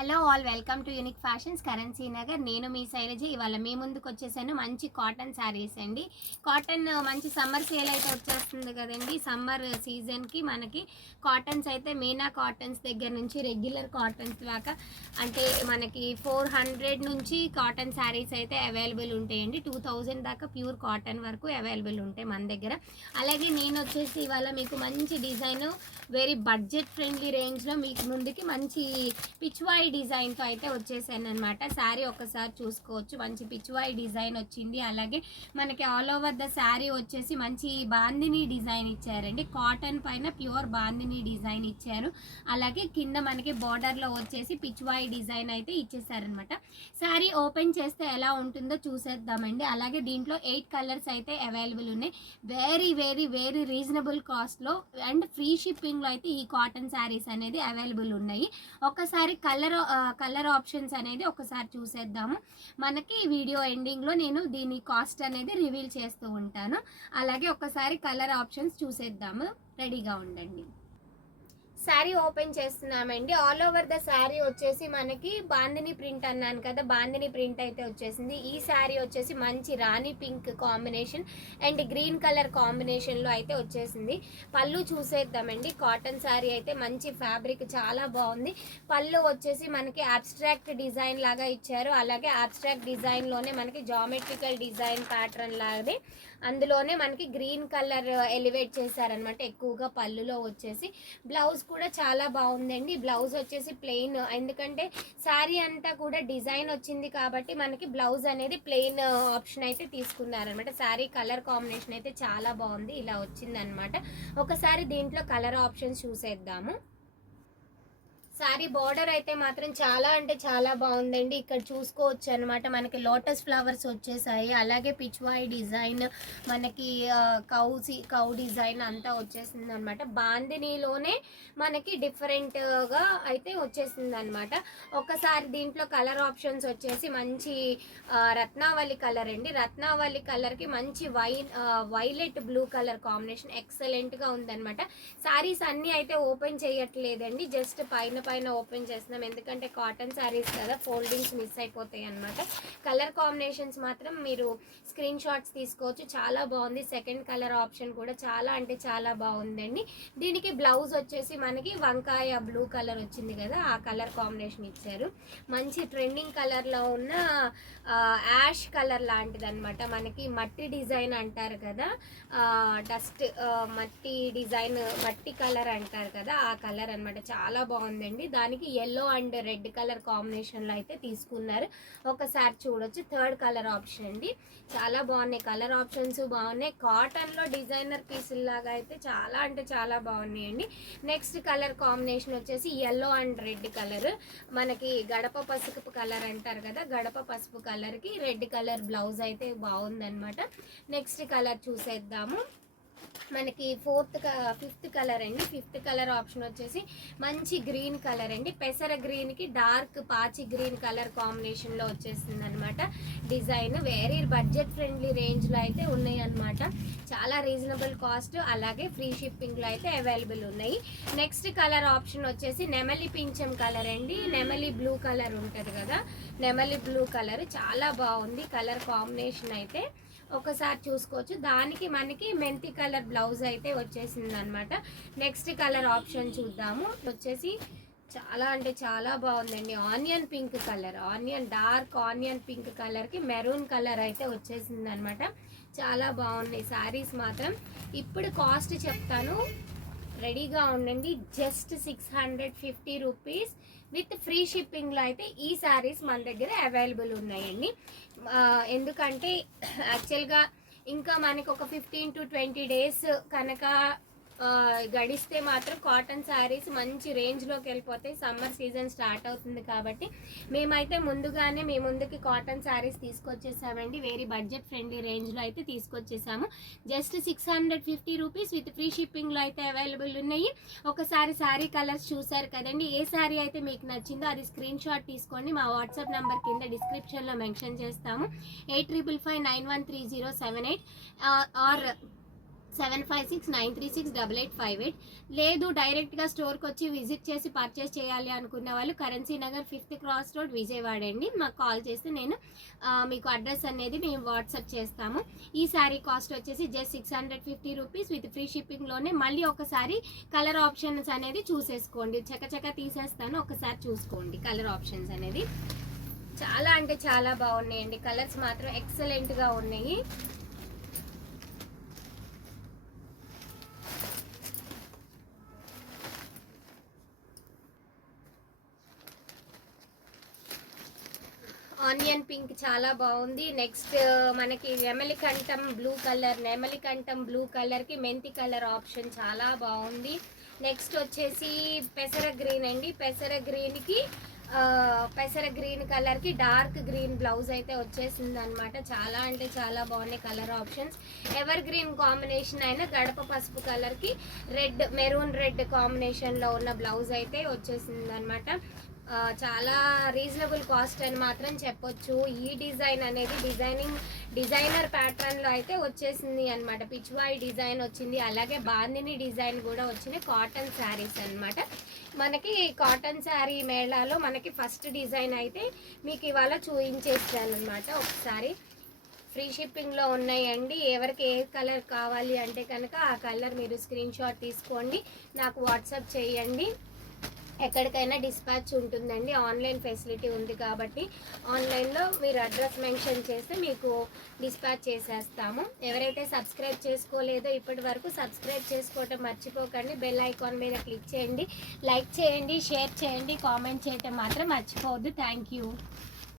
Hello all, welcome to unique fashions currency Nagar. నేను మీ శైలజ. ఇవాళ మీ ముందుకు వచ్చేసాను మంచి కాటన్ శారీస్ అండి. కాటన్ మంచి సమ్మర్ సేల్ అయితే వచ్చేస్తుంది కదండి. సమ్మర్ సీజన్కి మనకి కాటన్స్ అయితే మీనా కాటన్స్ దగ్గర నుంచి రెగ్యులర్ కాటన్స్ దాకా అంటే మనకి 400 నుంచి కాటన్ శారీస్ అయితే అవైలబుల్ ఉంటాయండి. 2000 దాకా ప్యూర్ కాటన్ వరకు అవైలబుల్ ఉంటాయి మన దగ్గర. అలాగే నేను వచ్చేసి ఇవాళ మీకు మంచి డిజైన్ వెరీ బడ్జెట్ ఫ్రెండ్లీ రేంజ్లో మీకు ముందుకి మంచి పిచ్వాయి డిజైన్తో అయితే వచ్చేసాను అనమాట. శారీ ఒకసారి చూసుకోవచ్చు, మంచి పిచ్వాయి డిజైన్ వచ్చింది. అలాగే మనకి ఆల్ ఓవర్ ద శారీ వచ్చేసి మంచి బాందిని డిజైన్ ఇచ్చారండి. కాటన్ పైన ప్యూర్ బాందిని డిజైన్ ఇచ్చారు. అలాగే కింద మనకి బార్డర్లో వచ్చేసి పిచ్వాయి డిజైన్ అయితే ఇచ్చేసారనమాట. శారీ ఓపెన్ చేస్తే ఎలా ఉంటుందో చూసేద్దామండి. అలాగే దీంట్లో 8 కలర్స్ అయితే అవైలబుల్ ఉన్నాయి. వెరీ వెరీ వెరీ రీజనబుల్ కాస్ట్లో అండ్ ఫ్రీ షిప్పింగ్లో అయితే ఈ కాటన్ శారీస్ అనేది అవైలబుల్ ఉన్నాయి. ఒకసారి కలర్ ఆప్షన్స్ అనేది ఒకసారి చూసేద్దాము. మనకి వీడియో ఎండింగ్లో నేను దీని కాస్ట్ అనేది రివీల్ చేస్తూ ఉంటాను. అలాగే ఒకసారి కలర్ ఆప్షన్స్ చూసేద్దాము. రెడీగా ఉండండి. శారీ ఓపెన్ చేస్తున్నామండి. ఆల్ ఓవర్ ద శారీ వచ్చేసి మనకి బాందిని ప్రింట్ అన్నాను కదా, బాందిని ప్రింట్ అయితే వచ్చేసింది. ఈ శారీ వచ్చేసి మంచి రాణి pink combination and green colour కాంబినేషన్లో అయితే వచ్చేసింది. పళ్ళు చూసేద్దామండి. కాటన్ శారీ అయితే మంచి ఫ్యాబ్రిక్ చాలా బాగుంది. పళ్ళు వచ్చేసి మనకి అబ్స్ట్రాక్ట్ డిజైన్ లాగా ఇచ్చారు. అలాగే అబ్స్ట్రాక్ట్ డిజైన్లోనే మనకి జామెట్రికల్ డిజైన్ ప్యాటర్న్ లాగే అందులోనే మనకి గ్రీన్ కలర్ ఎలివేట్ చేశారనమాట ఎక్కువగా పళ్ళులో వచ్చేసి. బ్లౌజ్ కూడా చాలా బాగుందండి. బ్లౌజ్ వచ్చేసి ప్లెయిన్, ఎందుకంటే శారీ అంతా కూడా డిజైన్ వచ్చింది కాబట్టి మనకి బ్లౌజ్ అనేది ప్లెయిన్ ఆప్షన్ అయితే తీసుకున్నారనమాట. శారీ కలర్ కాంబినేషన్ అయితే చాలా బాగుంది, ఇలా వచ్చిందనమాట. ఒకసారి దీంట్లో కలర్ ఆప్షన్స్ చూసేద్దాము. శారీ బార్డర్ అయితే మాత్రం చాలా అంటే చాలా బాగుందండి. ఇక్కడ చూసుకోవచ్చు అనమాట. మనకి లోటస్ ఫ్లవర్స్ వచ్చేసాయి. అలాగే పిచ్వాయి డిజైన్, మనకి కౌ డిజైన్ అంతా వచ్చేసింది అనమాట. బాందినీలోనే మనకి డిఫరెంట్గా అయితే వచ్చేసింది అనమాట. ఒకసారి దీంట్లో కలర్ ఆప్షన్స్ వచ్చేసి మంచి రత్నావళి కలర్ అండి. రత్నావళి కలర్కి మంచి వైలెట్ బ్లూ కలర్ కాంబినేషన్ ఎక్సలెంట్గా ఉందన్నమాట. శారీస్ అన్నీ అయితే ఓపెన్ చేయట్లేదండి, జస్ట్ పైన ఓపెన్ చేస్తున్నాం. ఎందుకంటే కాటన్ శారీస్ కదా, ఫోల్డింగ్స్ మిస్ అయిపోతాయి అనమాట. కలర్ కాంబినేషన్స్ మాత్రం మీరు స్క్రీన్ షాట్స్ తీసుకోవచ్చు. చాలా బాగుంది. సెకండ్ కలర్ ఆప్షన్ కూడా చాలా అంటే చాలా బాగుందండి. దీనికి బ్లౌజ్ వచ్చేసి మనకి వంకాయ బ్లూ కలర్ వచ్చింది కదా, ఆ కలర్ కాంబినేషన్ ఇచ్చారు. మంచి ట్రెండింగ్ కలర్లో ఉన్న యాష్ కలర్ లాంటిది అనమాట. మనకి మట్టి డిజైన్ అంటారు కదా, డస్ట్ మట్టి డిజైన్, మట్టి కలర్ అంటారు కదా, ఆ కలర్ అనమాట. చాలా బాగుందండి. దానికి ఎల్లో అండ్ రెడ్ కలర్ కాంబినేషన్లో అయితే తీసుకున్నారు. ఒకసారి చూడొచ్చు. థర్డ్ కలర్ ఆప్షన్ అండి. చాలా బాగున్నాయి, కలర్ ఆప్షన్స్ బాగున్నాయి. కాటన్లో డిజైనర్ పీసులు లాగా అయితే చాలా అంటే చాలా బాగున్నాయండి. నెక్స్ట్ కలర్ కాంబినేషన్ వచ్చేసి ఎల్లో అండ్ రెడ్ కలర్. మనకి గడప పసుపు కలర్ అంటారు కదా, గడప పసుపు కలర్కి రెడ్ కలర్ బ్లౌజ్ అయితే బాగుందన్నమాట. నెక్స్ట్ కలర్ చూసేద్దాము. మనకి ఫిఫ్త్ కలర్ అండి. ఫిఫ్త్ కలర్ ఆప్షన్ వచ్చేసి మంచి గ్రీన్ కలర్ అండి. పెసర గ్రీన్కి డార్క్ పాచి గ్రీన్ కలర్ కాంబినేషన్లో వచ్చేసింది అనమాట. డిజైన్ వెరీ బడ్జెట్ ఫ్రెండ్లీ రేంజ్లో అయితే ఉన్నాయి అనమాట. చాలా రీజనబుల్ కాస్ట్, అలాగే ఫ్రీ షిప్పింగ్లో అయితే అవైలబుల్ ఉన్నాయి. నెక్స్ట్ కలర్ ఆప్షన్ వచ్చేసి నెమలి పింఛం కలర్ అండి. నెమలి బ్లూ కలర్ ఉంటుంది కదా, నెమలి బ్లూ కలర్ చాలా బాగుంది కలర్ కాంబినేషన్ అయితే. ఒకసారి చూసుకోవచ్చు. దానికి మనకి మెంతి కలర్ బ్లౌజ్ అయితే వచ్చేసింది అనమాట. నెక్స్ట్ కలర్ ఆప్షన్ చూద్దాము. వచ్చేసి చాలా అంటే చాలా బాగుందండి. Onion pink colour, dark onion pink కలర్కి మెరూన్ కలర్ అయితే వచ్చేసింది అనమాట. చాలా బాగున్నాయి శారీస్ మాత్రం. ఇప్పుడు కాస్ట్ చెప్తాను, రెడీగా ఉండండి. జస్ట్ 650 రూపీస్ విత్ ఫ్రీ షిప్పింగ్లో అయితే ఈ శారీస్ మన దగ్గర అవైలబుల్ ఉన్నాయండి. ఎందుకంటే యాక్చువల్గా ఇంకా మనకి ఒక 15 to 20 డేస్ కనుక గడిస్తే మాత్రం కాటన్ శారీస్ మంచి రేంజ్లోకి వెళ్ళిపోతాయి. సమ్మర్ సీజన్ స్టార్ట్ అవుతుంది కాబట్టి మేమైతే ముందుగానే మీ ముందుకి కాటన్ శారీస్ తీసుకొచ్చేసామండి. వెరీ బడ్జెట్ ఫ్రెండ్లీ రేంజ్లో అయితే తీసుకొచ్చేసాము. జస్ట్ 650 రూపీస్ విత్ ఫ్రీ షిప్పింగ్లో అయితే అవైలబుల్ ఉన్నాయి. ఒకసారి శారీ కలర్స్ చూసారు కదండి. ఏ శారీ అయితే మీకు నచ్చిందో అది స్క్రీన్ షాట్ తీసుకోండి. మా వాట్సాప్ నెంబర్ కింద డిస్క్రిప్షన్లో మెన్షన్ చేస్తాము. 8555913078 ఆర్ 7569368858. లేదు డైరెక్ట్గా స్టోర్కి వచ్చి విజిట్ చేసి పర్చేస్ చేయాలి అనుకున్న వాళ్ళు currency Nagar 5th cross road Vijayawada అండి. మాకు కాల్ చేస్తే నేను మీకు అడ్రస్ అనేది మేము వాట్సాప్ చేస్తాము. ఈ శారీ కాస్ట్ వచ్చేసి జస్ట్ 650 రూపీస్ విత్ ఫ్రీ షిప్పింగ్లోనే. మళ్ళీ ఒకసారి కలర్ ఆప్షన్స్ అనేది చూసేసుకోండి, చకచక తీసేస్తాను, ఒకసారి చూసుకోండి కలర్ ఆప్షన్స్ అనేది. చాలా అంటే చాలా బాగున్నాయండి, కలర్స్ మాత్రం ఎక్సలెంట్గా ఉన్నాయి. ఆనియన్ పింక్ చాలా బాగుంది. నెక్స్ట్ మనకి నెమలికంఠం బ్లూ కలర్కి మెంతి కలర్ ఆప్షన్ చాలా బాగుంది. నెక్స్ట్ వచ్చేసి పెసర గ్రీన్ అండి. పెసర గ్రీన్ కలర్కి డార్క్ గ్రీన్ బ్లౌజ్ అయితే వచ్చేసింది అనమాట. చాలా అంటే చాలా బాగున్నాయి colour options. Ever green combination అయినా గడప పసుపు కలర్కి మెరూన్ రెడ్ కాంబినేషన్లో ఉన్న బ్లౌజ్ అయితే వచ్చేసింది అనమాట. చాలా రీజనబుల్ కాస్ట్ అని మాత్రం చెప్పొచ్చు. ఈ డిజైన్ అనేది డిజైనర్ ప్యాటర్న్లో అయితే వచ్చేసింది అనమాట. పిచ్వాయి డిజైన్ వచ్చింది, అలాగే బాందిని డిజైన్ కూడా వచ్చింది. కాటన్ శారీస్ అనమాట. మనకి కాటన్ శారీ మేళాలో మనకి ఫస్ట్ డిజైన్ అయితే మీకు ఇవాళ చూపించేస్తాను అనమాట. ఒకసారి ఫ్రీ షిప్పింగ్లో ఉన్నాయండి. ఎవరికి ఏ కలర్ కావాలి అంటే కనుక ఆ కలర్ మీరు స్క్రీన్ షాట్ తీసుకోండి, నాకు వాట్సాప్ చేయండి. ఎక్కడికైనా డిస్పాచ్ ఉంటుందండి, ఆన్లైన్ ఫెసిలిటీ ఉంది కాబట్టి ఆన్లైన్లో మీరు అడ్రస్ మెన్షన్ చేస్తే మీకు డిస్పాచ్ చేసేస్తాము. ఎవరైతే సబ్స్క్రైబ్ చేసుకోలేదో ఇప్పటి వరకు సబ్స్క్రైబ్ చేసుకోవటం మర్చిపోకండి. బెల్ ఐకాన్ మీద క్లిక్ చేయండి, లైక్ చేయండి, షేర్ చేయండి, కామెంట్ చేయటం మాత్రం మర్చిపోవద్దు. Thank you.